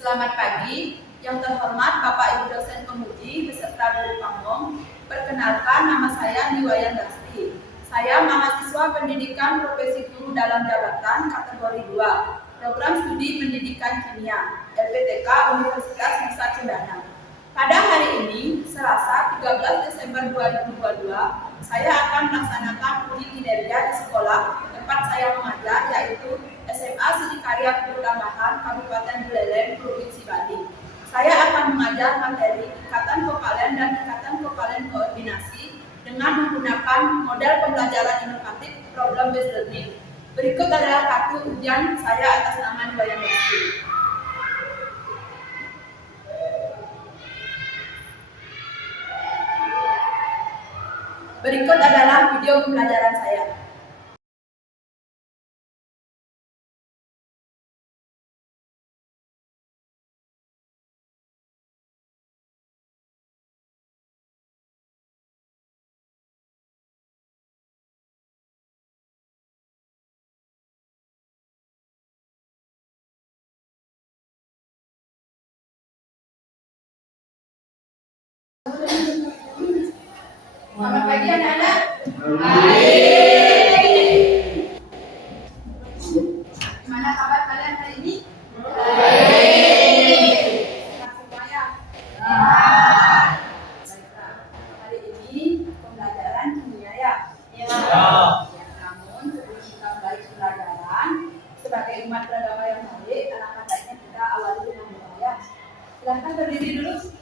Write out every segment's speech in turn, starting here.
Selamat pagi, yang terhormat Bapak Ibu dosen penguji beserta guru pamong. Perkenalkan, nama saya Niwayan Dasti. Saya mahasiswa pendidikan profesi guru dalam jabatan kategori 2, program studi pendidikan kimia, LPTK Universitas Nusa Cendana. Pada hari ini, Selasa 13 Desember 2022, saya akan melaksanakan uji kinerja di sekolah tempat saya mengajar, yaitu SMA Seni Karya Guru Tambahan Kabupaten Buleleng, Provinsi Bali. Saya akan mengajar materi ikatan kovalen dan ikatan kovalen koordinasi dengan menggunakan model pembelajaran inovatif problem based learning. Berikut adalah kartu ujian saya atas nama Niwayan Dasti. Berikut adalah video pembelajaran saya. Selamat pagi anak-anak. Baik. Gimana kabar kalian hari ini? Baik. Sehat semua ya? Baiklah. Hari ini pembelajaran kimia ya? Ya. Namun sebelum kita mulai pembelajaran, sebagai umat beragama yang baik, alangkah baiknya kita awali dengan doa ya. Silahkan berdiri dulu.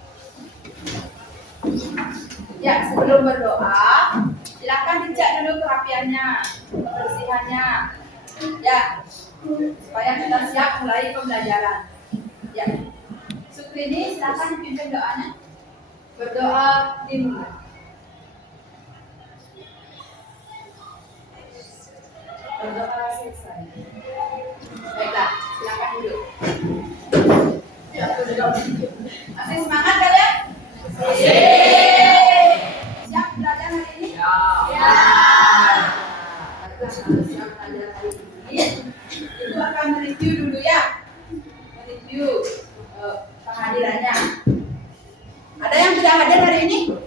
Ya, sebelum berdoa, silakan dicek dulu kerapiannya, kebersihannya, ya, supaya kita siap mulai pembelajaran. Ya, Sukrini, silakan dipimpin doanya. Berdoa dimulai. Berdoa selesai. Baiklah, silakan duduk. Masih semangat kalian? Siap belajar hari ini? Ya. Baiklah, kalau siap belajar hari ini, Ibu akan mereview dulu ya. Mereview kehadirannya. Ada yang tidak hadir hari ini?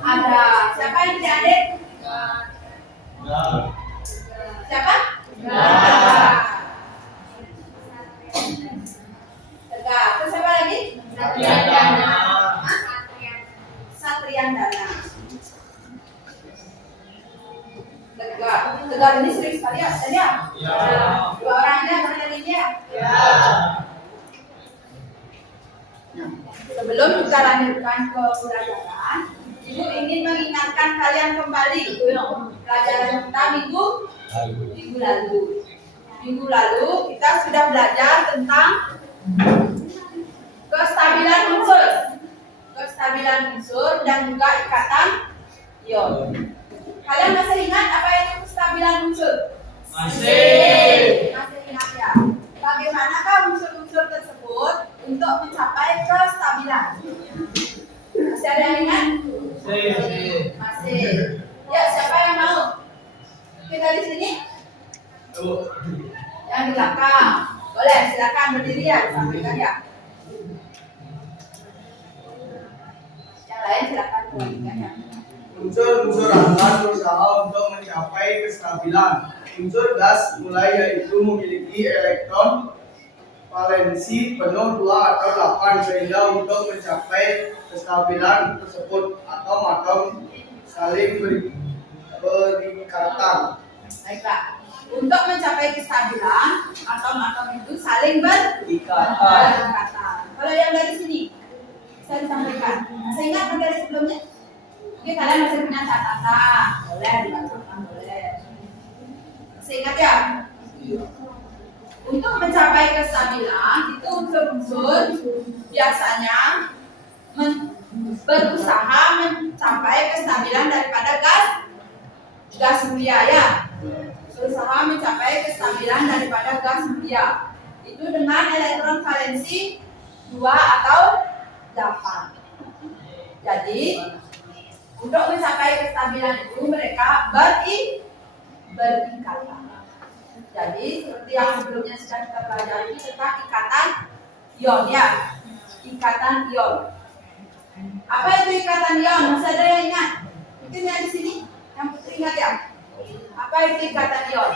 Ada. Siapa yang tidak hadir? Siapa? Tegak. Terus siapa lagi? Satriandana. Tegar ini sering sekali ya, ya? Dua orang aja berdiri ya? Nah, sebelum kita lanjutkan ke pelajaran, Ibu ingin mengingatkan kalian kembali pelajaran kita minggu lalu. Minggu lalu kita sudah belajar tentang kestabilan unsur dan juga ikatan ion. Kalian masih ingat apa itu kestabilan unsur? Masih ingat ya. Bagaimanakah unsur-unsur tersebut untuk mencapai kestabilan? Masih ada yang ingat? Masih. Ya, siapa yang mau? Kita di sini? Yang di belakang. Boleh, silakan berdiri ya, disampaikan ya. Lain silakan melanjutkan ya. Unsur-unsur akan berusaha untuk mencapai kestabilan. Unsur gas mulai yaitu memiliki elektron valensi penuh 2 atau 8 sehingga untuk mencapai kestabilan tersebut atom-atom saling berikatan. Baiklah. Untuk mencapai kestabilan, atom-atom itu saling berikatan. Kalau yang dari sini saya disampaikan. Masih ingat materi sebelumnya? Oke, kalian masih punya catatan. Boleh dibacakan, boleh. Masih ingat ya? Untuk mencapai kestabilan, itu unsur-unsur biasanya berusaha mencapai kestabilan daripada gas mulia ya. Berusaha mencapai kestabilan daripada gas mulia. Itu dengan elektron valensi 2 atau 8. Jadi untuk mencapai kestabilan itu mereka berikatan. Jadi seperti yang sebelumnya sudah kita pelajari tentang ikatan ion ya. Ikatan ion. Apa itu ikatan ion? Masih ada yang ingat? Mungkin yang di sini yang putri ingat ya. Apa itu ikatan ion?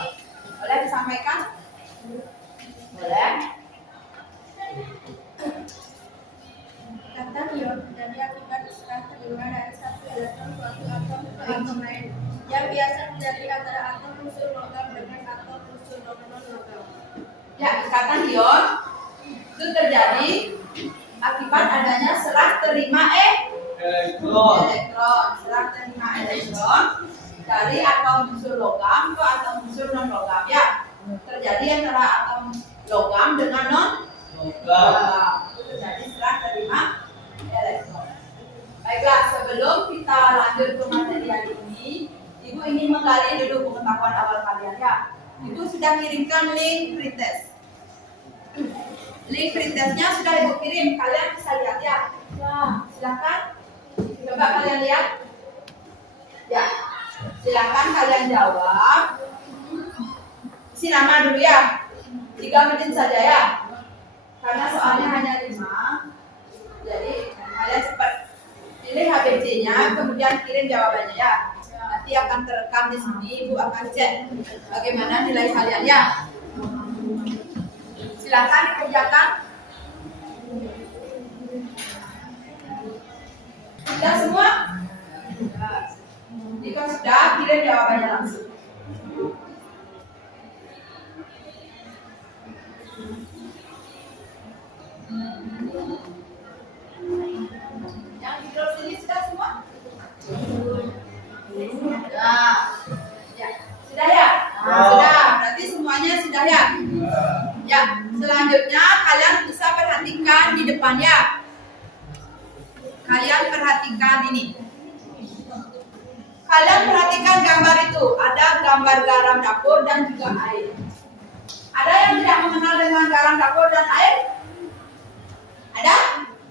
Boleh disampaikan? Boleh. Ikatan ion terjadi akibat serah terima dari satu elektron suatu atom ke atom lain yang biasa terjadi antara atom unsur logam dengan atom unsur non-logam. Ya, ikatan ion itu terjadi akibat adanya serah terima elektron. serah terima elektron dari atom unsur logam ke atom unsur non logam ya. Terjadi antara atom logam dengan non logam. Itu terjadi serah terima elektron. Baiklah, sebelum kita lanjut ke materi hari ini, Ibu ingin menggali dulu pengetahuan awal kalian ya. Ibu sudah kirimkan link pretest. Link pretestnya sudah Ibu kirim, kalian bisa lihat ya. Ya, silakan. Coba kalian lihat. Ya, silakan kalian jawab. Isi nama dulu ya. 3 menit saja ya. Karena soalnya hanya 5. Jadi kalian cepat pilih ABC-nya, kemudian kirim jawabannya ya. Nanti akan terekam di sini, Ibu akan cek bagaimana nilai kalian ya. Silakan dikerjakan. Sudah semua? Jika sudah, kirim jawabannya langsung. Yang di drop sini sudah semua? Nah, ya. Sudah ya? Sudah, berarti semuanya sudah ya? Ya, selanjutnya kalian bisa perhatikan di depannya. Kalian perhatikan ini. Kalian perhatikan gambar itu. Ada gambar garam dapur dan juga air. Ada yang tidak mengenal dengan garam dapur dan air? Ada?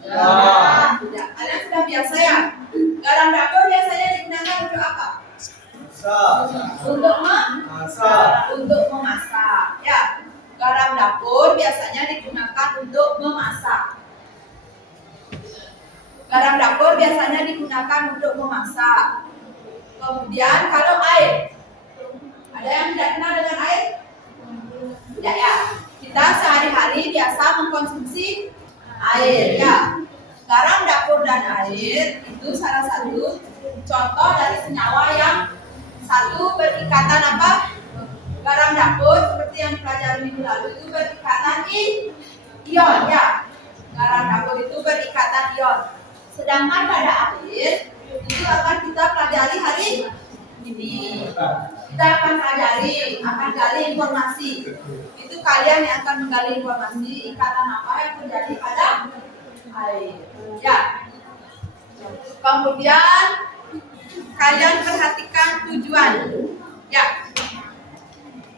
Ya. Tidak. Kalian sudah biasa ya? Garam dapur biasanya digunakan untuk apa? Untuk memasak. Untuk memasak. Ya. Garam dapur biasanya digunakan untuk memasak. Garam dapur biasanya digunakan untuk memasak. Kemudian kalau air, ada yang tidak kenal dengan air? Tidak ya. Kita sehari-hari biasa mengkonsumsi air ya. Garam dapur dan air itu salah satu contoh dari senyawa yang satu berikatan apa? Garam dapur seperti yang dipelajari minggu lalu itu berikatan ion ya. Garam dapur itu berikatan ion. Sedangkan pada air itu akan kita pelajari hari ini. Kita akan pelajari, akan gali informasi. Itu kalian yang akan menggali informasi ikatan apa yang terjadi pada air. Ya. Kemudian kalian perhatikan tujuan. Ya.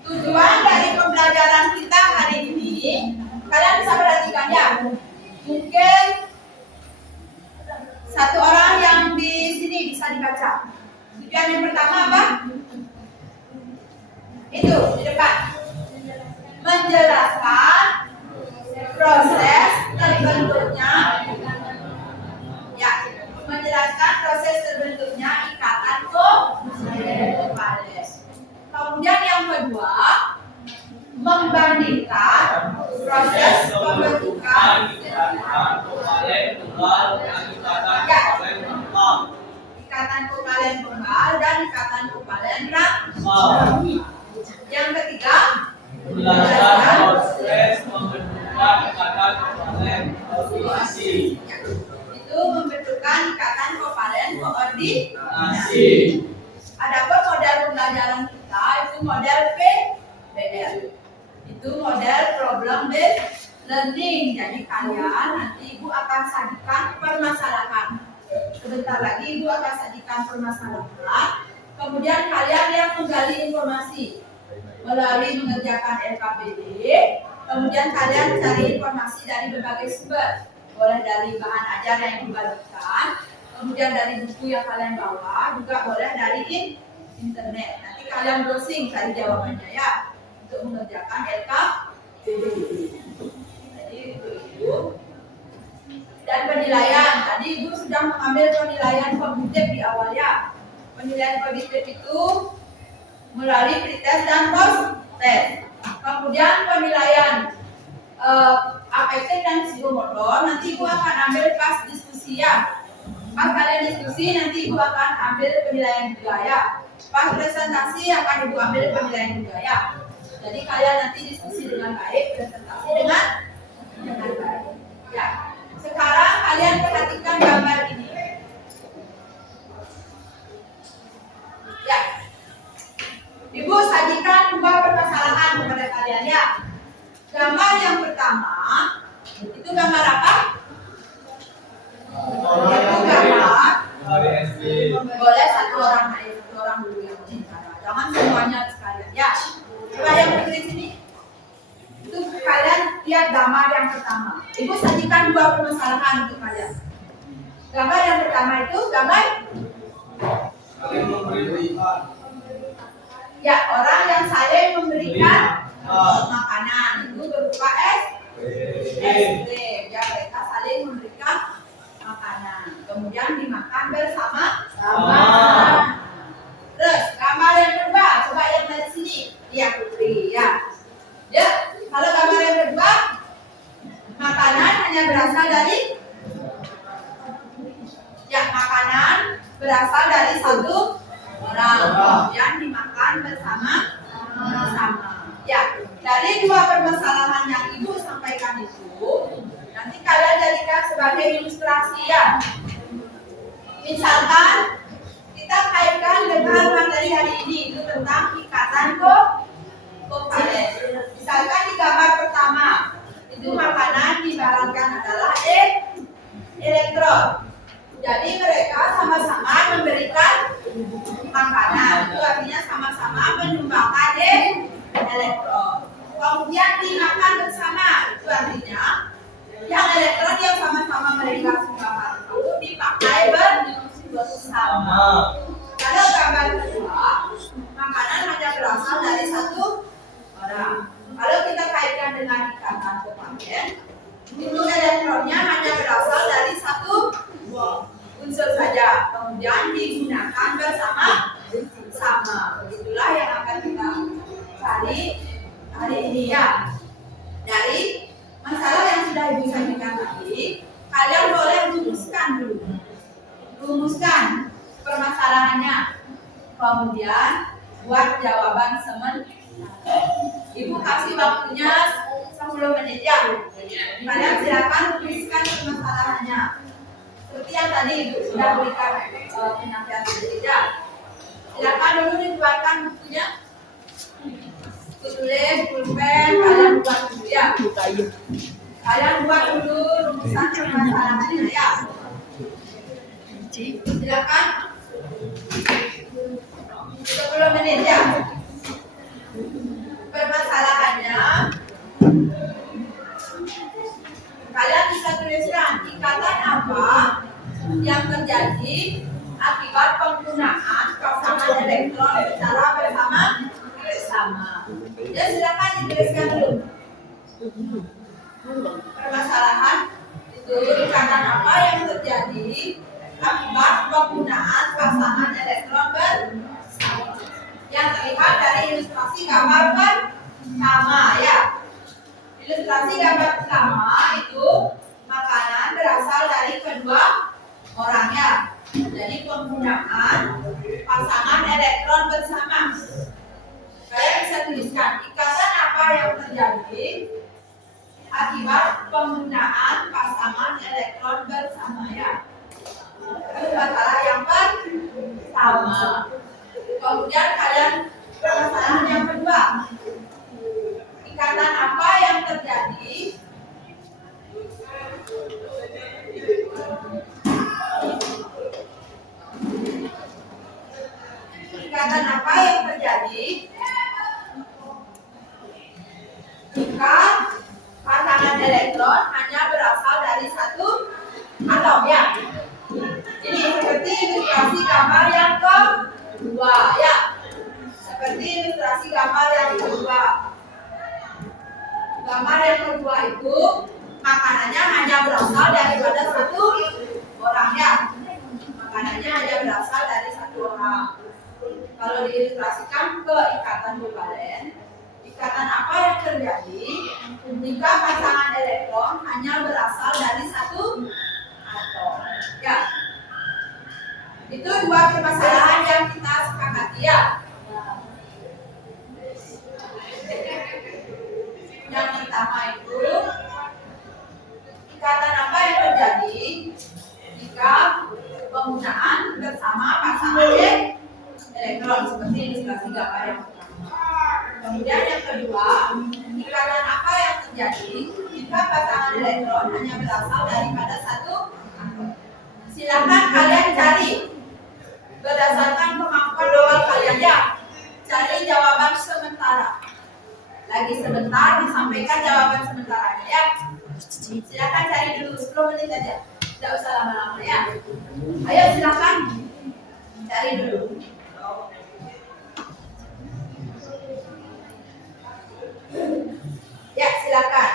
Tujuan dari pembelajaran kita hari ini, kalian bisa perhatikan ya. Mungkin satu orang yang di sini bisa dibaca. Tujuan yang pertama apa? Itu di depan. Menjelaskan proses terbentuknya, ya, menjelaskan proses terbentuknya ikatan kovalen. Kemudian yang kedua, membandingkan proses pembentukan ikatan kovalen tunggal dan ikatan kovalen rangka. Yang ketiga, menjelaskan proses pembentukan ikatan kovalen koordinasi. Itu membentukkan ikatan kovalen koordinasi. Adapun model pembelajaran kita itu model PBL. Itu model problem based learning. Jadi kalian nanti Ibu akan sajikan permasalahan. Sebentar lagi Ibu akan sajikan permasalahan. Kemudian kalian yang menggali informasi melalui mengerjakan LKPD. Kemudian kalian cari informasi dari berbagai sumber. Boleh dari bahan ajar yang dibagikan, kemudian dari buku yang kalian bawa, juga boleh dari internet. Nanti kalian browsing cari jawabannya ya. untuk mengerjakan LKPD. Jadi itu Ibu. Dan penilaian, tadi Ibu sudah mengambil penilaian kognitif di awal ya. Penilaian kognitif itu melalui pretest dan post-test. Kemudian penilaian afektif dan psikomotor nanti Ibu akan ambil pas diskusi ya. Pas kalian diskusi nanti Ibu akan ambil penilaian juga ya. Pas presentasi akan Ibu ambil penilaian juga ya. Jadi kalian nanti diskusi dengan baik, presentasi dengan baik. Ya. Sekarang kalian perhatikan gambar ini. Ya. Ibu sajikan dua permasalahan kepada kalian ya. Gambar yang pertama itu gambar apa? Itu gambar. Boleh satu orang dulu yang bicara. Jangan semuanya sekalian ya. Coba yang berdiri sini. Itu kalian lihat gambar yang pertama. Ibu sajikan dua permasalahan untuk kalian. Gambar yang pertama itu gambar ya, orang yang saling memberikan makanan itu berupa SD. Ya, mereka saling memberikan makanan. Kemudian dimakan bersama-sama. Terus gambar yang kedua, coba yang dari sini. Lihat Putri ya. Ya, kalau gambar yang kedua, makanan hanya berasal dari makanan berasal dari satu orang, kemudian dimakan bersama-sama. Ya, dari dua permasalahan yang Ibu sampaikan itu, nanti kalian jadikan sebagai ilustrasi ya. Misalkan kita kaitkan dengan materi hari ini itu tentang ikatan kovalen. Misalkan di gambar pertama itu makanan diibaratkan adalah elektron. Jadi mereka sama-sama memberikan makanan. Itu artinya sama-sama menyumbangkan elektron. Kemudian dimakan bersama. Itu artinya yang elektron yang sama-sama mereka sumbangkan itu dipakai bersama. Kalau gambar kedua, makanan hanya berasal dari satu orang. Kalau kita kaitkan dengan ikatan kovalen, itu elektronnya hanya berasal dari satu unsur saja, kemudian digunakan bersama-sama. Begitulah yang akan kita cari hari ini ya. Dari masalah yang sudah Ibu sampaikan tadi, kalian boleh rumuskan dulu. Rumuskan permasalahannya. Kemudian buat jawaban sementara. Ibu kasih waktunya 10 menit ya. Kalian silakan tuliskan permasalahannya. Seperti yang tadi Ibu sudah berikan penampilan sedikit ya. Silakan dulu dibuatkan bukunya. Tulis, pulpen, kalian buat dulu ya. Kalian buat dulu rumusan permasalahannya ya. Silakan. 10 menit ya. Permasalahannya kalian bisa tuliskan ikatan apa yang terjadi akibat penggunaan pasangan elektron secara bersama. Ya, silakan dituliskan dulu. Permasalahan itu ikatan apa yang terjadi akibat penggunaan pasangan elektron bersama. Yang terlihat dari ilustrasi gambar pertama ya. Ilustrasi gambar pertama itu makanan berasal dari kedua orangnya. Jadi penggunaan pasangan elektron bersama. Kalian bisa tuliskan ikatan apa yang terjadi akibat penggunaan pasangan elektron bersama ya. Itu masalah yang pertama. Kemudian kalian permasalahan yang kedua. Ikatan apa yang terjadi jika pasangan elektron hanya berasal dari satu atom ya. Ini seperti ilustrasi gambar yang kedua ya. Seperti ilustrasi gambar yang kedua. Gambar yang kedua itu makanannya hanya berasal daripada satu orang ya. Makanannya hanya berasal dari satu orang. Kalau diilustrasikan ke ikatan kovalen, ikatan apa yang terjadi jika pasangan elektron hanya berasal dari satu atom? Ya, itu dua permasalahan yang kita sepakati ya. Yang pertama itu ikatan apa yang terjadi jika penggunaan bersama pasangan elektron seperti ilustrasi gambar yang pertama. Kemudian yang kedua, ikatan apa yang terjadi jika pasangan elektron hanya berasal daripada satu atom. Silakan kalian cari berdasarkan kemampuan awal kalian ya. Cari jawaban sementara. Lagi sebentar disampaikan jawaban sementaranya ya. Silakan cari dulu 10 menit aja. Tidak usah lama-lama ya. Ayo silakan cari dulu. Ya, silakan.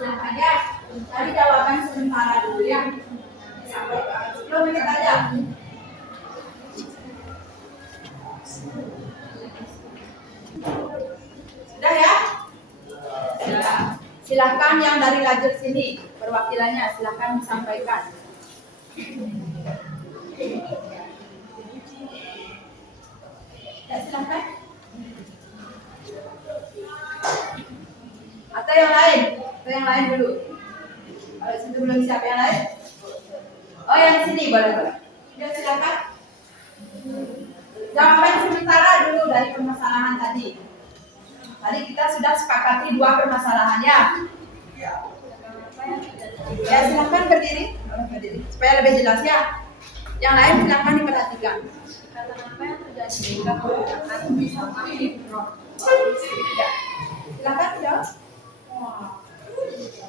Silakan ya, cari jawaban sementara dulu ya. Sampai 10 menit aja. Sudah ya? Sudah. Silakan yang dari lajur sini, perwakilannya silakan disampaikan. Ya, silakan. Atau yang lain? Atau yang lain dulu? Kalau situ belum siap yang lain? Oh, yang sini boleh. Ya, silakan. Jawaban sementara dulu dari permasalahan tadi. Tadi kita sudah sepakati dua permasalahannya. Ya, silakan berdiri. Supaya lebih jelas ya. Yang lain silakan diperhatikan. Kata apa yang terjadi jika penggunaan bersama elektron? Ya. Silakan jawab.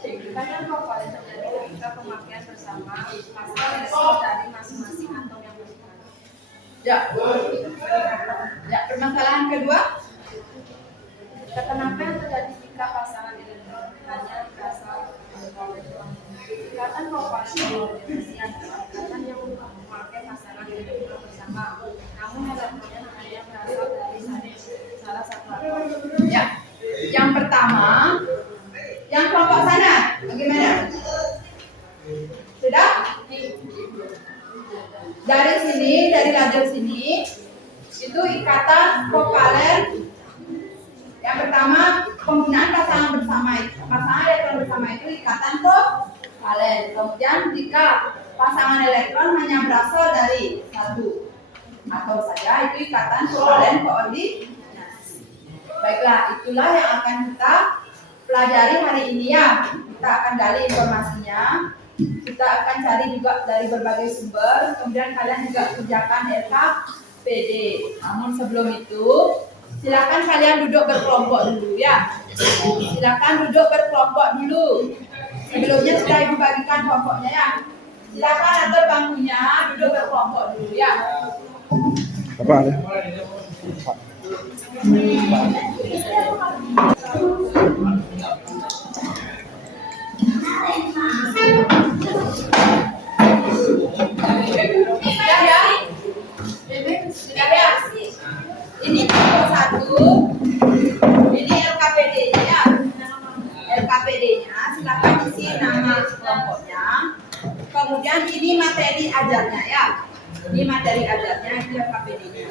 Ikatan kovalen terjadi ketika pemakaian bersama pasangan elektron dari masing-masing atom yang berbeda. Ya. Ya, permasalahan kedua. Kata apa yang terjadi jika pasangan elektron hanya berasal dari elektron? Ikatan kovalen terdefinisi adalah ikatan yang memakai pasangan elektron bersama, namun elektronnya hanya berasal dari salah satu atom. Ya. Yang pertama, yang kelompok sana, bagaimana? Sudah? Dari sini, dari lajur sini, itu ikatan kovalen. Yang pertama, penggunaan pasangan bersama itu. Pasangan elektron bersama itu ikatan kovalen. Kemudian jika pasangan elektron hanya berasal dari satu atom saja, itu ikatan kovalen koordinasi. Baiklah, itulah yang akan kita pelajari hari ini ya. Kita akan gali informasinya. Kita akan cari juga dari berbagai sumber. Kemudian kalian juga kerjakan LKPD. Namun sebelum itu, silakan kalian duduk berkelompok dulu ya. Silakan duduk berkelompok dulu. Sebelumnya sudah ibu bagikan kelompoknya ya. Silakan atur bangkunya, duduk berkelompok dulu ya. Apa ada? Sudah ya? Sudah ya? Ini kelompok 1. Ini LKPD-nya ya. LKPD-nya silakan isi nama kelompoknya. Kemudian ini materi ajarnya ya. Ini materi ajarnya, ini LKPD-nya.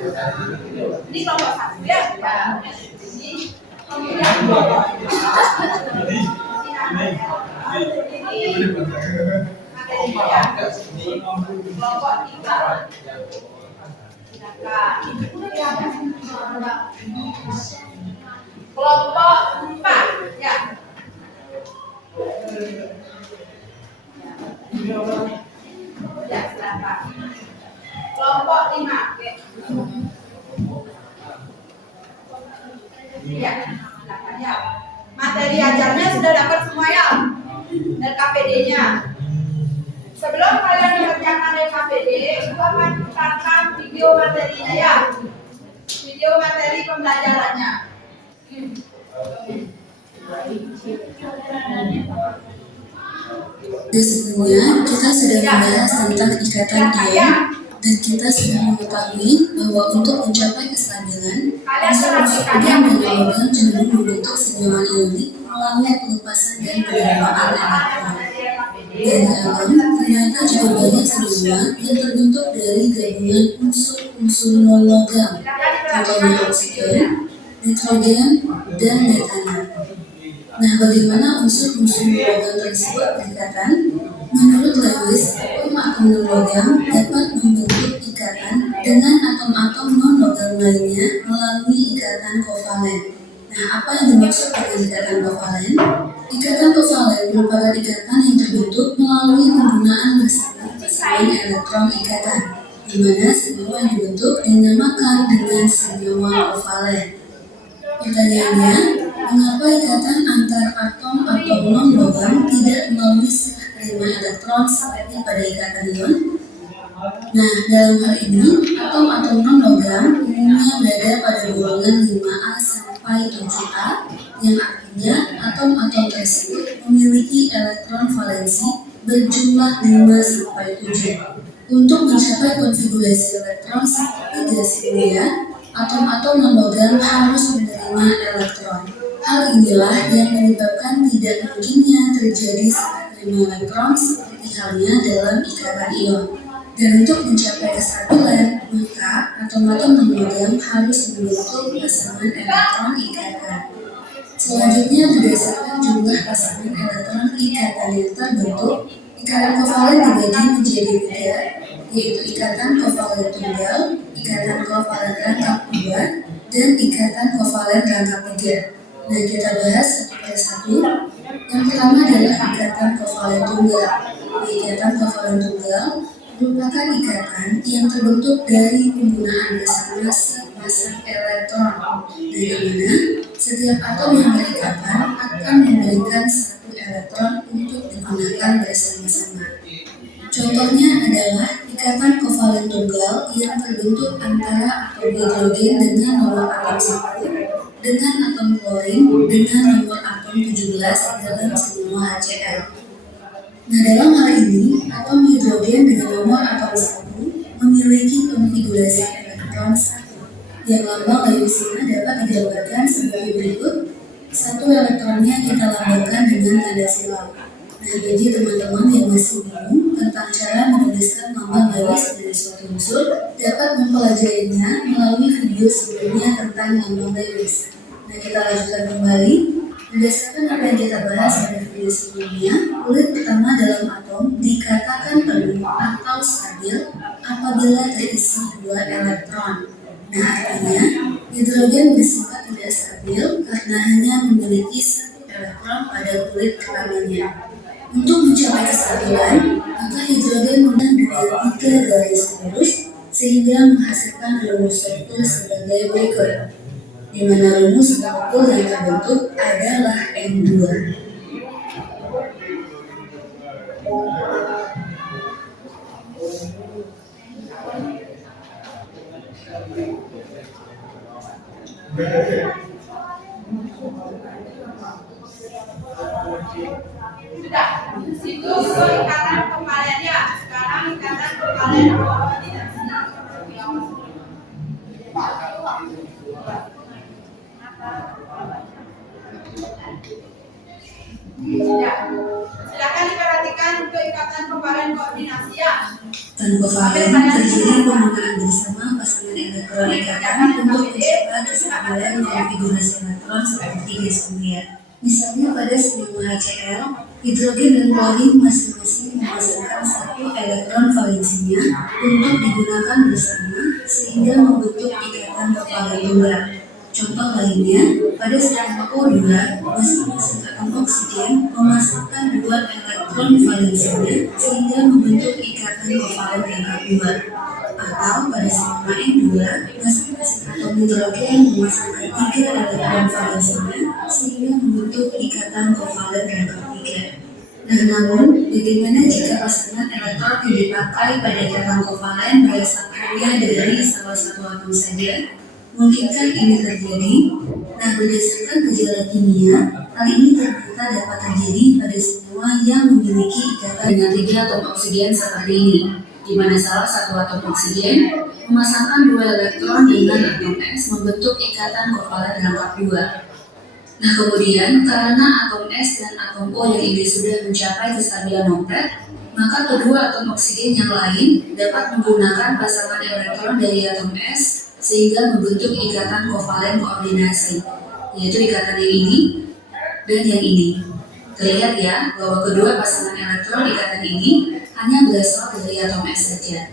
Ini kelompok 1 ya. Ini kemudian kelompok 2. Ini namanya. Ini materinya ya. Kelompok 3. Kelompok 4 ya. Ya, silakan. Kelompok 5. Oke. Ya, silakan ya. Materi ajarnya sudah dapat semua ya? LKPD-nya. Sebelum kalian mengerjakan LKPD, aku akan putarkan video materinya ya. Video materi pembelajarannya. Sebelumnya, kita sudah membahas tentang ikatan ion dan kita sudah mengetahui bahwa untuk mencapai kestabilan, unsur-unsur ion dan logam cenderung membentuk senyawa ionik melalui pelepasan dan penerimaan elektron. Dan di alam, ternyata juga banyak senyawa yang terbentuk dari gabungan unsur-unsur non-logam, contohnya oksigen, nitrogen, dan metana. Nah, bagaimana unsur-unsur logam tersebut berikatan? Menurut Lewis, atom non-logam dapat membentuk ikatan dengan atom-atom non-logam lainnya melalui ikatan kovalen. Nah, apa yang dimaksud dengan ikatan kovalen? Ikatan kovalen merupakan ikatan yang terbentuk melalui penggunaan bersama pasangan elektron ikatan, di mana senyawa yang dibentuk dinamakan dengan senyawa kovalen. Pertanyaannya, mengapa ikatan antar atom atau non-logam tidak melalui serah terima elektron seperti pada ikatan ion? Nah, dalam hal ini, atom-atom non-logam umumnya berada pada golongan 5A sampai 7A, yang artinya atom-atom tersebut memiliki elektron valensi berjumlah 5 sampai 7. Untuk mencapai konfigurasi elektron seperti gas mulia, atom-atom non-logam harus menerima elektron. Hal inilah yang menyebabkan tidak mungkinnya terjadi serah terima elektron seperti halnya dalam ikatan ion. Dan untuk mencapai kestabilan, maka atom-atom non-logam harus membentuk pasangan elektron ikatan. Selanjutnya, berdasarkan jumlah pasangan elektron ikatan yang terbentuk, ikatan kovalen dibagi menjadi 3, yaitu ikatan kovalen tunggal, ikatan kovalen rangkap 2, dan ikatan kovalen rangkap 3. Nah, kita bahas satu persatu. Yang pertama adalah ikatan kovalen tunggal. Ikatan kovalen tunggal merupakan ikatan yang terbentuk dari penggunaan bersama sepasang elektron, di mana setiap atom yang berikatan akan memberikan satu elektron untuk digunakan bersama-sama. Contohnya adalah ikatan kovalen tunggal yang terbentuk antara atom hidrogen dengan nomor atom 1 dengan atom klorin dengan nomor atom 17 dalam senyawa HCl. Nah, dalam hal ini, atom hidrogen dengan nomor atom 1 memiliki konfigurasi elektron 1, yang lambang Lewisiana dapat digambarkan sebagai berikut. Satu elektronnya kita lambangkan dengan tanda silau. Nah, bagi teman-teman yang masih bingung tentang cara menuliskan lambang Lewis dari suatu unsur, dapat mempelajarinya melalui video sebelumnya tentang lambang Lewis. Nah, kita lanjutkan kembali. Berdasarkan apa yang kita bahas pada video sebelumnya, kulit pertama dalam atom dikatakan penuh atau stabil apabila terisi 2 elektron. Nah, artinya hidrogen bersifat tidak stabil karena hanya memiliki 1 elektron pada kulit pertamanya. Untuk mencapai kestabilan, maka hidrogen mengandung 3 garis lurus sehingga menghasilkan rumus struktur sebagai berikut, di mana rumus molekul yang terbentuk adalah N2. Sudah, situ ikatan kovalennya. Sekarang ikatan kovalen koordinasi. Ya, silakan diperhatikan untuk ikatan kovalen koordinasi ya. Dan kovalen terjadi penggunaan bersama pasangan elektron ikatan untuk mencapai kestabilan konfigurasi elektron seperti gas mulia. Misalnya pada senyawa HCl, hidrogen dan klorin masing-masing menghasilkan 1 elektron valensinya untuk digunakan bersama sehingga membentuk ikatan kovalen tunggal. Contoh lainnya, pada senyawa O2, masing-masing atom oksigen memasukkan 2 elektron valensinya sehingga membentuk ikatan kovalen rangkap 2. Atau pada senyawa N2, masing-masing atom hidrogen memasukkan 3 elektron valensinya sehingga membentuk ikatan kovalen rangkap 3. Nah, namun bagaimana jika pasangan elektron yang dipakai pada ikatan kovalen berasal hanya dari salah satu atom saja? Mungkinkah ini terjadi? Nah, berdasarkan gejala kimia, hal ini ternyata dapat terjadi pada senyawa yang memiliki ikatan dengan 3 atom oksigen seperti ini, di mana salah satu atom oksigen memasangkan 2 elektron dengan atom S membentuk ikatan kovalen rangkap 2. Nah, kemudian karena atom S dan atom O yang ini sudah mencapai kestabilan nuklir, maka kedua atom oksigen yang lain dapat menggunakan pasangan elektron dari atom S sehingga membentuk ikatan kovalen koordinasi, yaitu ikatan yang ini dan yang ini. Terlihat ya bahwa kedua pasangan elektron ikatan ini hanya berasal dari atom S saja.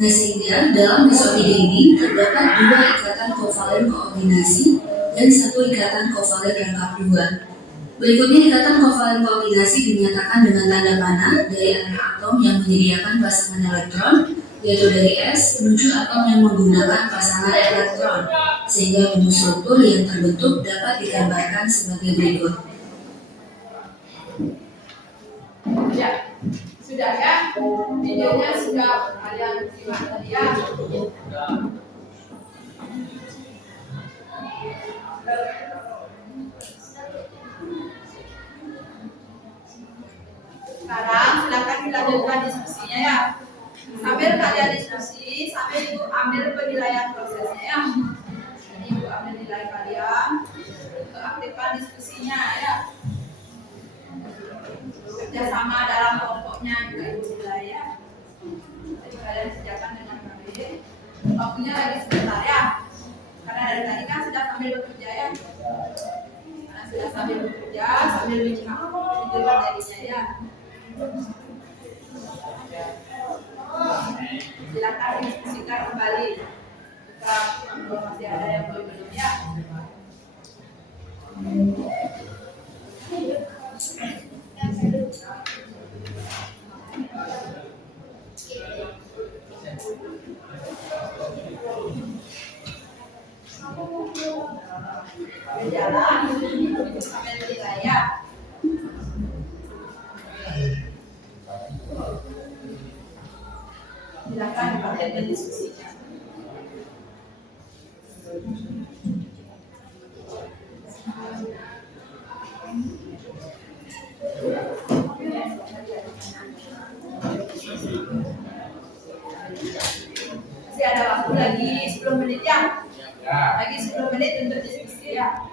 Nah, sehingga dalam isotida ini terdapat 2 ikatan kovalen koordinasi dan 1 ikatan kovalen rangkap 2. Berikutnya ikatan kovalen koordinasi dinyatakan dengan tanda panah dari arah atom yang menyediakan pasangan elektron, yaitu dari S menuju atom yang menggunakan pasangan elektron, sehingga rumus struktur yang terbentuk dapat digambarkan sebagai berikut. Ya, sudah ya. Videonya sudah kalian simak tadi ya. Sekarang silakan dilanjutkan diskusinya ya. Sambil kalian diskusi, sambil ibu ambil penilaian prosesnya ya. Jadi ibu ambil nilai kalian, aktifkan diskusinya ya. Kerjasama dalam kelompoknya juga ibu nilai ya. Jadi kalian sediakan dengan baik. Waktunya lagi sebentar ya. Karena dari tadi kan sudah sambil bekerja ya. Karena sudah sambil bekerja, sambil menyimak video materinya ya. Silakan diskusikan kembali. Kalau masih ada yang belum ya. Berjalan sampai nilai ya. Silakan dipakai diskusinya. Masih ada waktu lagi 10 menit ya. Lagi 10 menit untuk diskusi ya.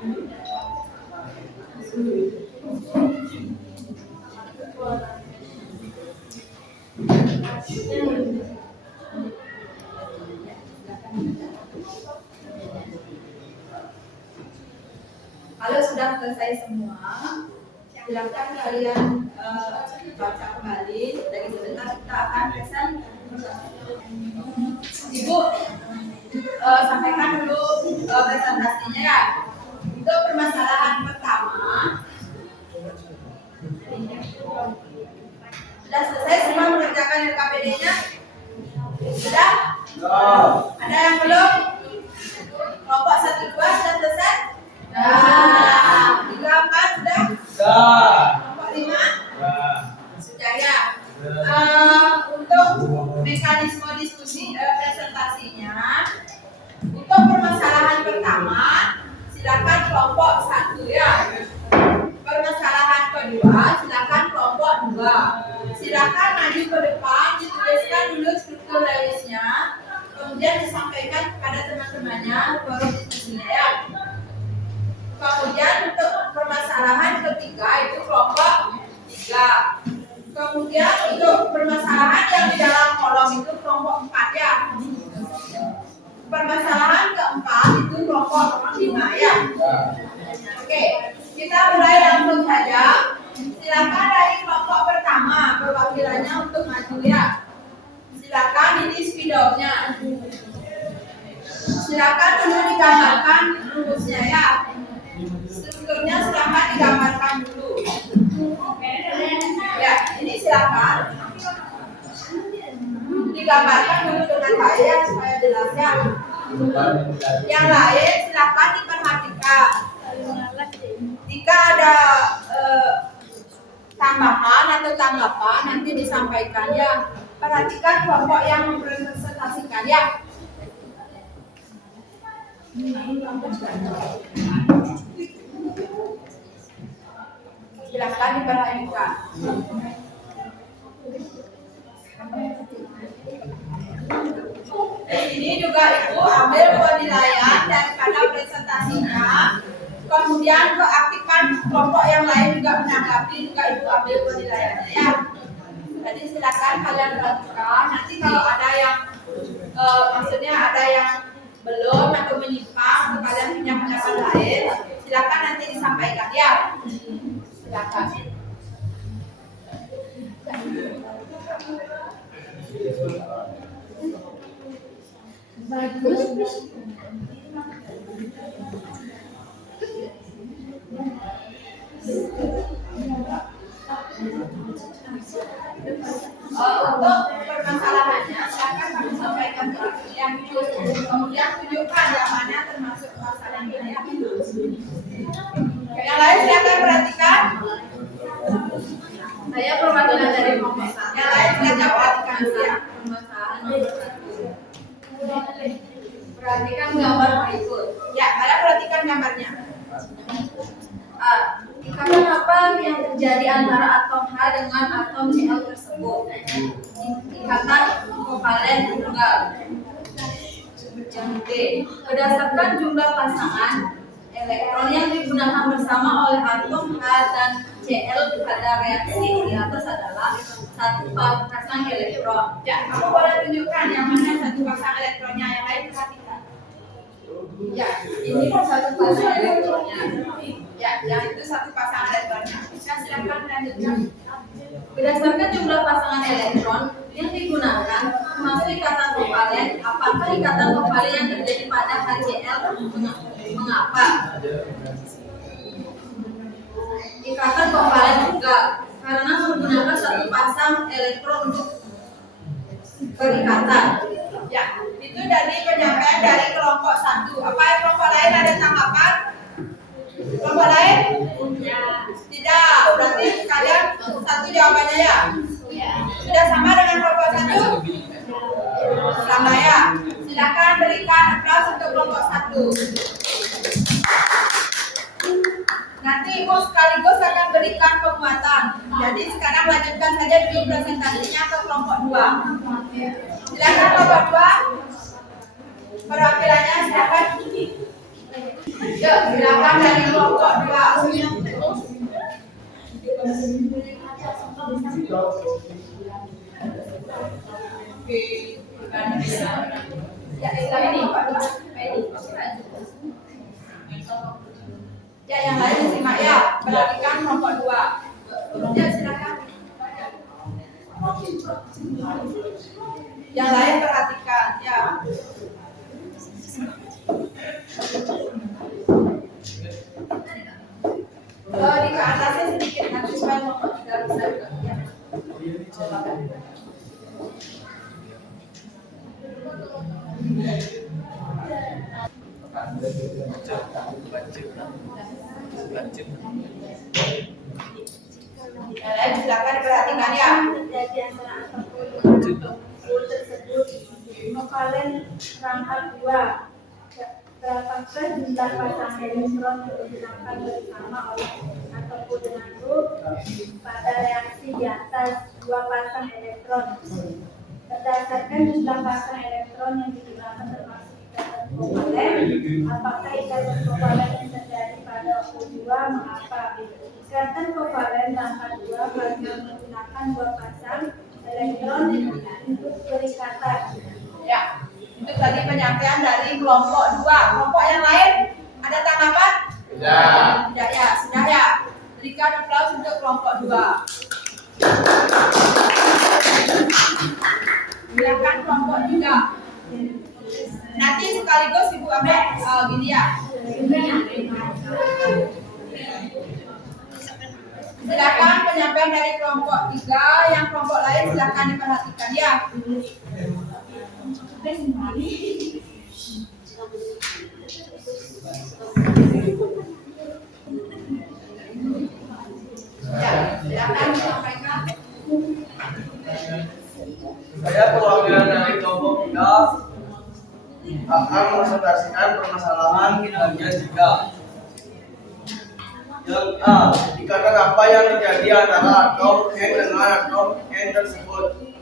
Kalau sudah selesai semua, silakan kalian baca kembali. Lagi sebentar kita akan pesan. Ibu sampaikan dulu presentasinya ya. Untuk permasalahan pertama, sudah selesai semua mengerjakan LKPD-nya? Sudah? Ada yang belum? Kelompok 1, 2 sudah selesai? Nah, 3, 4 sudah? Kelompok 5? Sudah ya. Untuk mekanisme diskusi presentasinya, untuk permasalahan pertama, silakan kelompok 1 ya. Permasalahan kedua, silakan kelompok 2. Silakan maju ke depan, dituliskan dulu struktur Lewisnya, kemudian disampaikan kepada teman-temannya baru diskusinya ya. Kemudian untuk permasalahan ketiga itu kelompok 3. Kemudian untuk permasalahan yang di dalam kolom itu kelompok 4 ya. Permasalahan keempat itu kelompok 5 ya. Oke, kita mulai langsung saja. Silakan dari kelompok pertama perwakilannya untuk maju ya. Silakan ini spidolnya. Silakan dulu digambarkan rumusnya ya. Strukturnya silakan digambarkan dulu. Ya, ini silakan digambarkan dulu dengan baik supaya jelas ya. Yang lain silakan diperhatikan. tanggapan nanti disampaikan ya. Perhatikan kelompok yang mempresentasikan ya. Silakan diperhatikan. Di sini juga Ibu ambil penilaian daripada presentasinya. Kemudian keaktifan kelompok yang lain juga menanggapi, juga Ibu ambil penilaiannya ya. Jadi silakan kalian perhatikan. Nanti kalau ada yang maksudnya ada yang belum atau menyimpang atau kalian punya pendapat lain, silakan nanti disampaikan ya. Silakan. Bagus. Untuk permasalahannya, silakan kami sampaikan dulu yang kemudian tunjukkan yang mana termasuk masalah ini. Yang lain silakan perhatikan. Saya perwakilan dari kelompok Yang lain silakan perhatikan ya. Perhatikan gambar berikut. Ya, kalian perhatikan gambarnya. Ikatan apa yang terjadi antara atom H dengan atom Cl tersebut? Ikatan kovalen tunggal. Yang B, berdasarkan jumlah pasangan elektron yang digunakan bersama oleh atom H dan Cl pada reaksi di atas adalah satu pasang elektron. Ya, kamu boleh tunjukkan yang mana satu pasang elektronnya, yang lain perhatikan. Ya, ini satu pasang elektronnya. Ya, yang itu satu pasang elektronnya. Ya, silakan lanjutkan. Berdasarkan jumlah pasangan elektron yang digunakan, termasuk ikatan kovalen, apakah ikatan kovalen yang terjadi pada HCl? Mengapa? Ikatan kovalen enggak, karena menggunakan satu pasang elektron untuk berikatan. Ya, itu dari penyampaian dari kelompok 1. Apa yang kelompok lain ada tanggapan? Kelompok lain? Tidak. Berarti kalian satu jawabannya ya? Sudah sama dengan kelompok 1? Sama ya. Silakan berikan aplaus untuk kelompok 1. Nanti Ibu sekaligus akan berikan penguatan. Jadi sekarang lanjutkan saja dulu presentasinya ke kelompok 2. Silakan kelompok 2. Perwakilannya silakan. Yuk, silakan dari kelompok 2. Ya, silakan kelompok 2. Ya, yang lain disimak ya. Perhatikan kelompok 2. Ya, silakan. Yang lain perhatikan ya. Di ke atasnya sedikit nanti supaya kelompok 3 bisa juga ya. Yang lain silakan diperhatikan ya. Kejadian atom tersebut kovalen rangka 2. Berapakah jumlah pasang elektron yang digunakan bersama oleh atom dengan grup pada reaksi di atas dua pasang elektron? Berdasarkan jumlah pasang elektron yang digunakan termasuk ikatan kovalen, apakah ikatan kovalen yang terjadi pada O2? Mengapa? Ikatan kovalen rangka 2 karena menggunakan dua pasang elektron untuk berikatan. Ya, itu tadi penyampaian dari kelompok 2. Kelompok yang lain ada tanggapan? Tidak ya, sudah ya. Berikan aplaus untuk kelompok 2. Silakan kelompok 3. Nanti sekaligus Ibu ambil gini ya. Silakan penyampaian dari kelompok 3, yang kelompok lain silakan diperhatikan ya. Ya, silakan disampaikan. bagian 3. Yang A. Ikatan apa yang terjadi antara atom N dengan atom N tersebut?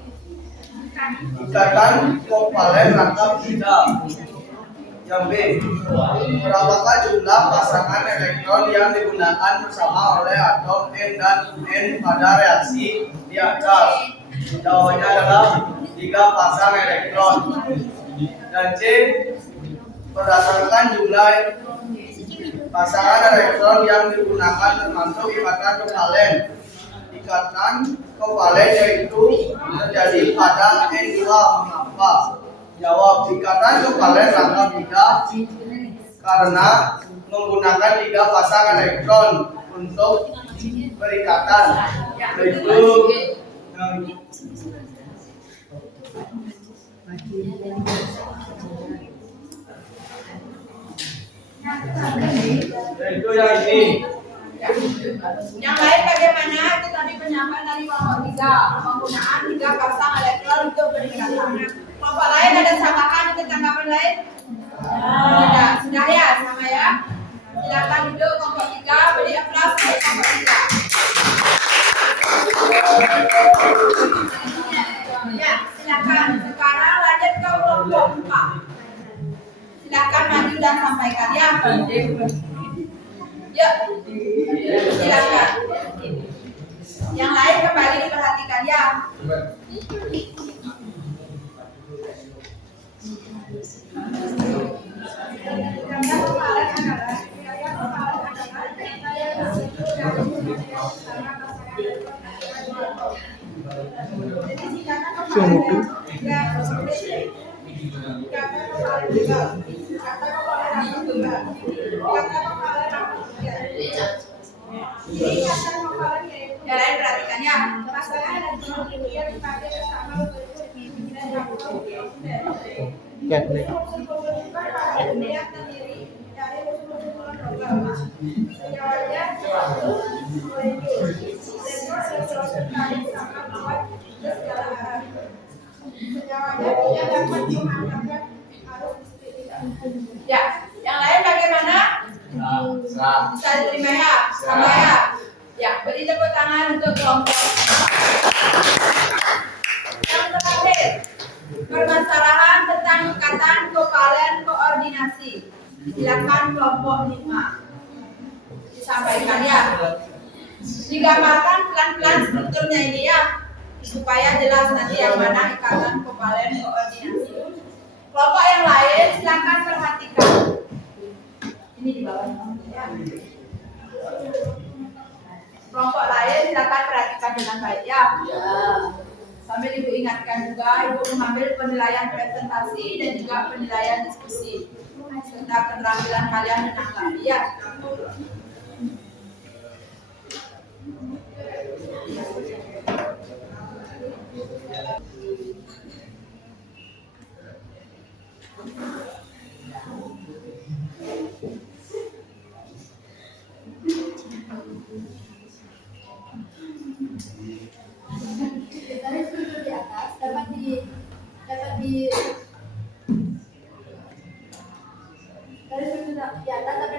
Ikatan kovalen rangkap 3. Yang B. Berapakah jumlah pasangan elektron yang digunakan bersama oleh atom N dan N pada reaksi di atas? Jawabannya adalah 3 pasang elektron. Dan C. Berdasarkan jumlah pasangan elektron yang digunakan termasuk ikatan kovalen. Ikatan kovalen yaitu terjadi pada N2. Mengapa? Jawab, ikatan kovalen rangkap 3 karena menggunakan 3 pasang elektron untuk berikatan. Yaitu yang ini. Yang lain bagaimana? Itu tadi penyampaian dari kelompok 3, penggunaan 3 pasang elektron untuk berikatan. Kelompok lain ada tambahan untuk tanggapan lain? Sudah ya, sama ya. Silakan duduk kelompok 3, beri aplaus untuk kelompok 3. Ya, silakan. Sekarang lanjut ke kelompok 4. Silakan maju dan sampaikan ya. Yuk, silakan. Yang lain kembali diperhatikan ya. Yang lain perhatikan ya. Ya, yang lain bagaimana? Bisa diterima ya? Sama ya? Ya, beri tepuk tangan untuk kelompok. Yang terakhir, permasalahan tentang ikatan kovalen koordinasi. Silakan kelompok 5 disampaikan ya. Digambarkan pelan-pelan strukturnya ini ya, supaya jelas nanti yang mana ikatan kovalen koordinasi. Kelompok yang lain silakan perhatikan. Ini di bawah ya. Kelompok lain silakan perhatikan dengan baik ya. Sambil Ibu ingatkan juga, Ibu mengambil penilaian presentasi dan juga penilaian diskusi serta keterampilan kalian menanggapi ya. Dari struktur di atas dapat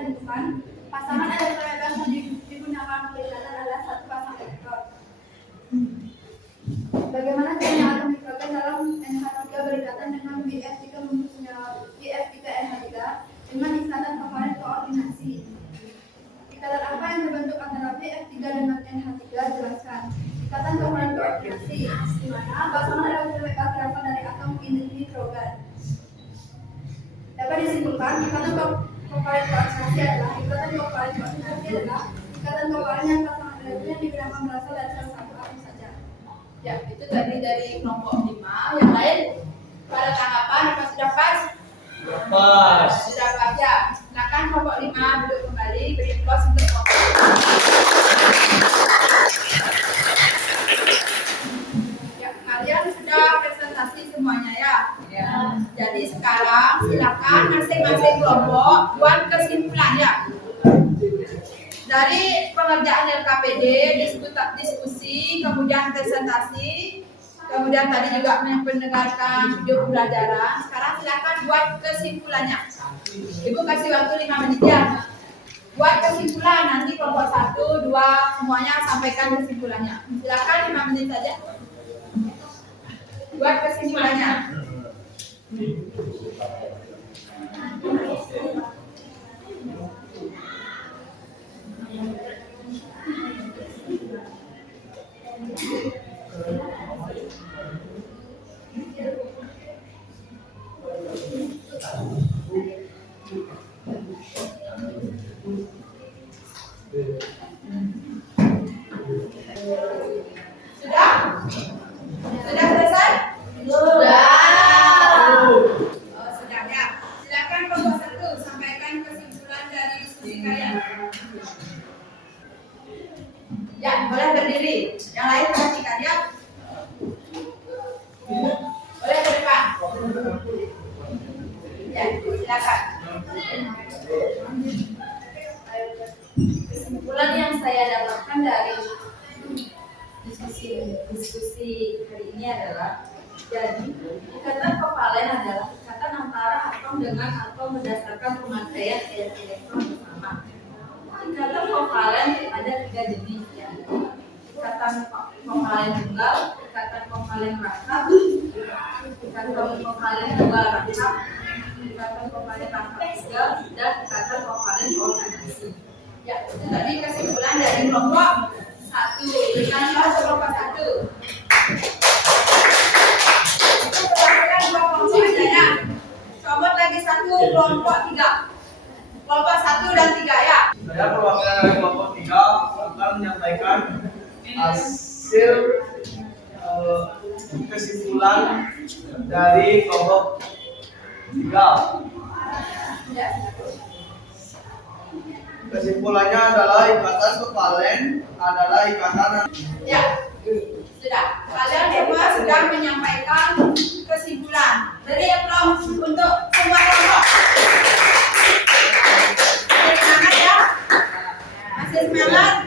ditentukan pasangan elektron yang digunakan untuk ikatan adalah 1 pasang elektron. Bagaimana caranya atom nitrogen dalam NH3 berikatan dengan BF3 membentuk senyawa BF3NH3 dengan ikatan kovalen koordinasi? Ikatan apa yang terbentuk antara BF3 dengan NH3? Jelaskan. Ikatan kovalen koordinasi di mana pasangan elektron mereka berasal dari atom nitrogen. Dapat disimpulkan, ikatan kovalen koordinasi adalah ikatan kovalen yang pasangan elektron yang digunakan berasal dari salah satu atom saja. Ya, itu tadi dari kelompok 5. Yang lain pada tanggapan apa sudah pas? Pas. Sudah pas ya. Silakan kelompok 5 duduk kembali, beri aplaus untuk kelompok 5. Ya, kalian sudah presentasi semuanya ya. Ya. Jadi sekarang silakan masing-masing kelompok buat kesimpulan ya. Dari pengerjaan LKPD, diskusi, kemudian presentasi, Kemudian tadi juga mendengarkan video pembelajaran. Sekarang silakan buat kesimpulannya. Ibu kasih waktu 5 menit ya. Buat kesimpulan nanti kelompok 1, 2 semuanya sampaikan kesimpulannya. Silakan 5 menit saja. Buat kesimpulannya. Sudah? Sudah selesai? Sudah. Oh, sudah ya. Silakan kelompok 1 sampaikan kesimpulan dari diskusi kalian. Ya, boleh berdiri. Yang lain perhatikan ya. Boleh ke depan. Ya, silakan. Kesimpulan yang saya dapatkan dari diskusi hari ini adalah, jadi ikatan kovalen adalah ikatan antara atom dengan atom berdasarkan pemakaian elektron bersama. Ikatan kovalen ada 3 jenis, ya. Ikatan kovalen tunggal, ikatan kovalen rangkap, ikatan kovalen tunggal rangkap, ikatan kovalen rangkap tunggal, dan ikatan kovalen koordinasi. Ya, itu tadi kesimpulan dari kelompok 1. Dengan kelompok 1. Itu berdasarkan 2 kelompok aja ya. Comot lagi 1 kelompok 3. Kelompok 1 dan 3 ya. Saya perwakilan dari kelompok 3 akan menyampaikan hasil kesimpulan dari kelompok 3. Ya. Kesimpulannya adalah ikatan kovalen adalah ikatan. Ya. Sudah. Kalian semua sudah menyampaikan kesimpulan. Beri aplaus untuk semua kelompok. Masih semangat ya? Masih semangat?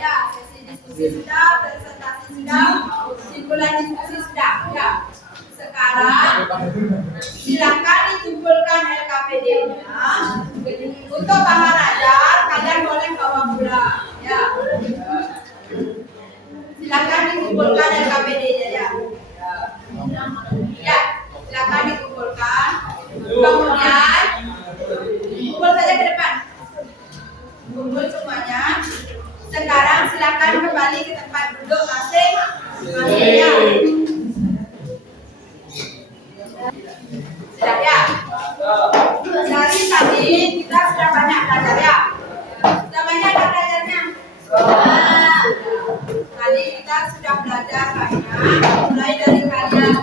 Ya, sesi diskusi sudah, presentasi sudah, kesimpulan diskusi sudah. Ya. Sekarang silakan dikumpulkan LKPD-nya. Untuk bahan ajar kalian boleh bawa pulang. Ya. Silakan dikumpulkan LKPD-nya ya. Ya, silakan dikumpulkan. Kemudian kumpul saja ke depan. Kumpul semuanya. Sekarang silakan kembali ke tempat duduk masing-masing ya. Sudah ya. Dari tadi kita sudah banyak belajar ya. Sudah banyak belajarnya. Tadi kita sudah belajar banyak. Mulai dari kalian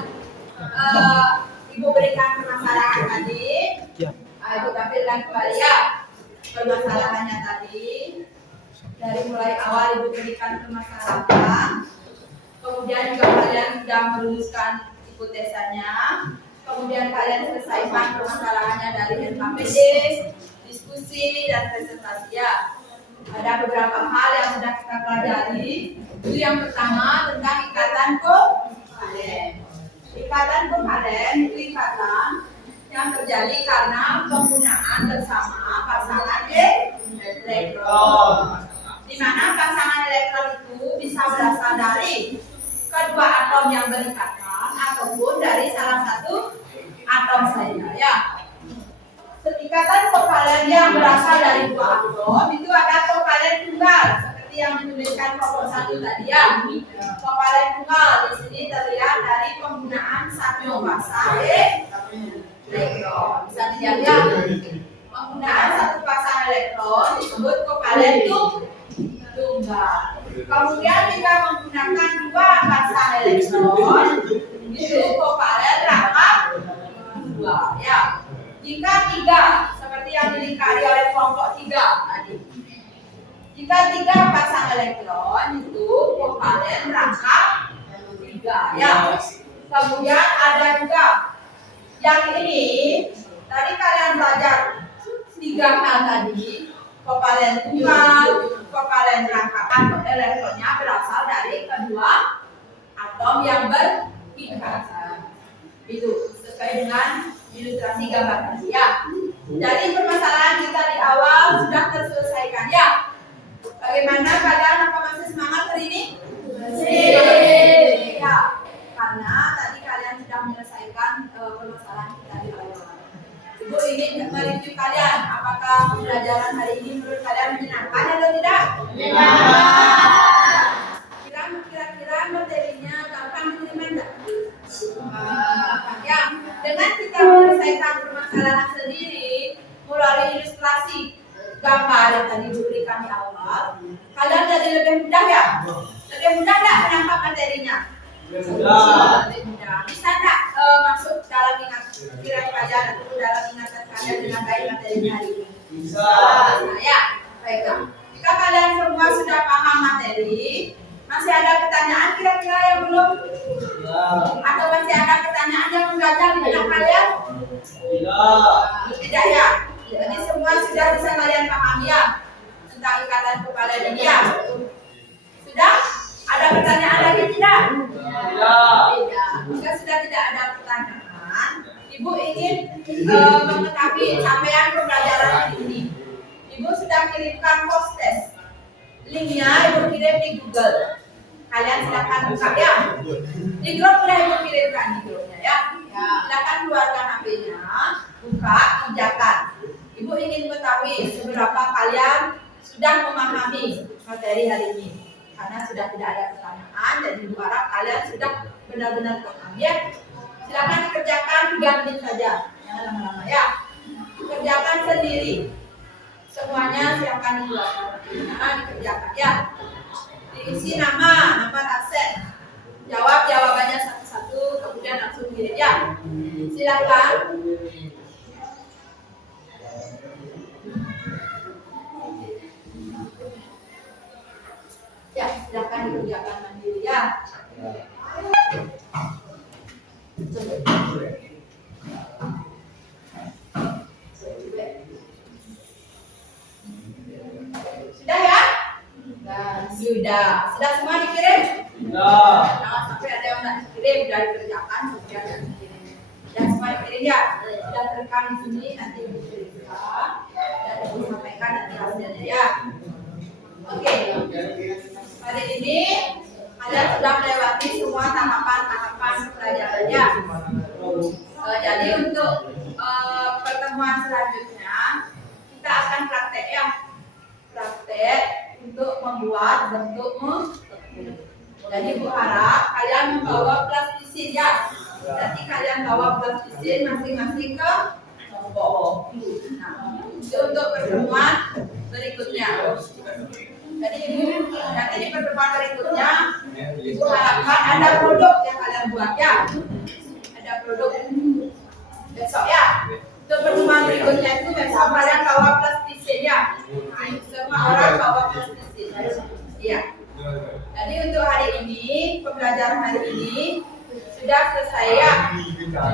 ibu berikan permasalahan tadi. Ibu tampilkan kembali ya permasalahannya tadi. Dari mulai awal ibu berikan permasalahan. Kemudian juga kalian sudah merumuskan hipotesanya. Kemudian kalian selesaikan permasalahannya dari LKPD, diskusi, dan presentasi ya. Ada beberapa hal yang sudah kita pelajari. Itu yang pertama tentang ikatan kovalen. Ikatan kovalen itu ikatan yang terjadi karena penggunaan bersama pasangan elektron. Di mana pasangan elektron itu bisa berasal dari kedua atom yang berikatan ataupun dari salah satu atom saja ya. Ikatan kovalen yang berasal dari dua atom itu ada kovalen tunggal seperti yang dituliskan kelompok 1 tadi ya. Kovalen tunggal di sini terlihat dari penggunaan satu pasang elektron. Bisa dilihat ya. Penggunaan satu pasang elektron disebut kovalen tunggal. Kemudian jika menggunakan 2 pasang elektron itu kovalen rangkap 2 ya. Jika 3 seperti yang dilingkari oleh kelompok 3 tadi. Jika 3 pasang elektron itu kovalen rangkap 3 ya. Kemudian ada juga yang ini tadi kalian belajar 3 hal tadi. Kovalen tunggal, kovalen rangkap elektronnya berasal dari kedua kolom yang berpihak. Itu sesuai dengan ilustrasi gambar tadi ya. Dari permasalahan kita di awal sudah terselesaikan ya. Bagaimana kalian, apa masih semangat hari ini? Ya, karena tadi kalian sudah menyelesaikan permasalahan kita di awal. Ibu ingin mereview kalian, apakah pembelajaran hari ini menurut kalian menyenangkan atau tidak? Kira-kira materinya gampang diterima enggak? Ya, dengan kita menyelesaikan permasalahan sendiri melalui ilustrasi gambar yang tadi diberikan di awal, kalian jadi lebih mudah ya? Lebih mudah nggak menangkap materinya? Lebih mudah. Bisa nggak masuk dalam pikiran kalian atau dalam ingatan kalian dengan baik materinya hari ini? Bisa. Ya, baiklah. Jika kalian semua sudah paham materi, masih ada pertanyaan kira-kira yang belum? Atau masih ada pertanyaan yang mengganjal di benak kalian? Tidak ya? Jadi semua sudah bisa kalian pahami ya tentang ikatan kepala ini ya? Sudah? Ada pertanyaan lagi tidak? Tidak. Jika sudah tidak ada pertanyaan, Ibu ingin mengetahui capaian pembelajaran hari ini. Ibu sudah kirimkan post test. Linknya Ibu kirim di Google. Kalian silakan buka ya. Di grup sudah Ibu kirimkan di grupnya ya. Silakan keluarkan HP-nya, buka, kerjakan. Ibu ingin mengetahui seberapa kalian sudah memahami materi hari ini. Karena sudah tidak ada pertanyaan, dan Ibu harap kalian sudah benar-benar paham ya. Silakan dikerjakan 3 menit saja, jangan lama-lama ya. Kerjakan sendiri. Semuanya silakan dikeluarkan, dikerjakan ya. Diisi nama, nomor absen. Jawab jawabannya satu-satu, kemudian langsung kirim ya. Silakan. Ya, silakan dikerjakan mandiri ya. Sudah ya? Sudah. Sudah semua dikirim? Jangan sampai ada yang nggak dikirim, sudah dikerjakan, kemudian nggak dikirim. Sudah semua dikirim ya? Sudah terekam di sini, nanti diperiksa dan disampaikan nanti hasilnya ya. Oke. Hari ini kalian sudah melewati semua tahapan-tahapan pelajarannya. Jadi untuk pertemuan selanjutnya kita akan praktek ya. Praktek untuk membuat bentuk Jadi Bu harap kalian membawa plastisin ya. Nanti kalian bawa plastisin masing-masing ke kelompok. Nah, itu untuk pertemuan berikutnya. Jadi Ibu nanti di pertemuan berikutnya Ibu harapkan ada produk yang kalian buat ya. Ada produk besok ya. Untuk pertemuan berikutnya itu besok kalian bawa plastisin ya. Semua orang bawa plastisin. Iya. Jadi untuk hari ini, pembelajaran hari ini sudah selesai ya.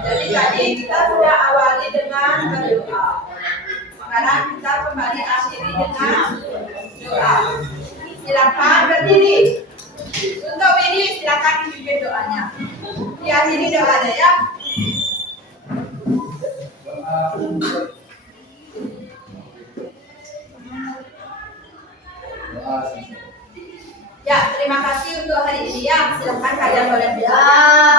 Jadi tadi kita sudah awali dengan berdoa. Sekarang kita kembali akhiri dengan doa. Silakan berdiri. Untuk ini silakan dipimpin doanya. Diakhiri doanya ya. Ya, terima kasih untuk hari ini ya. Silakan kalian boleh bilang.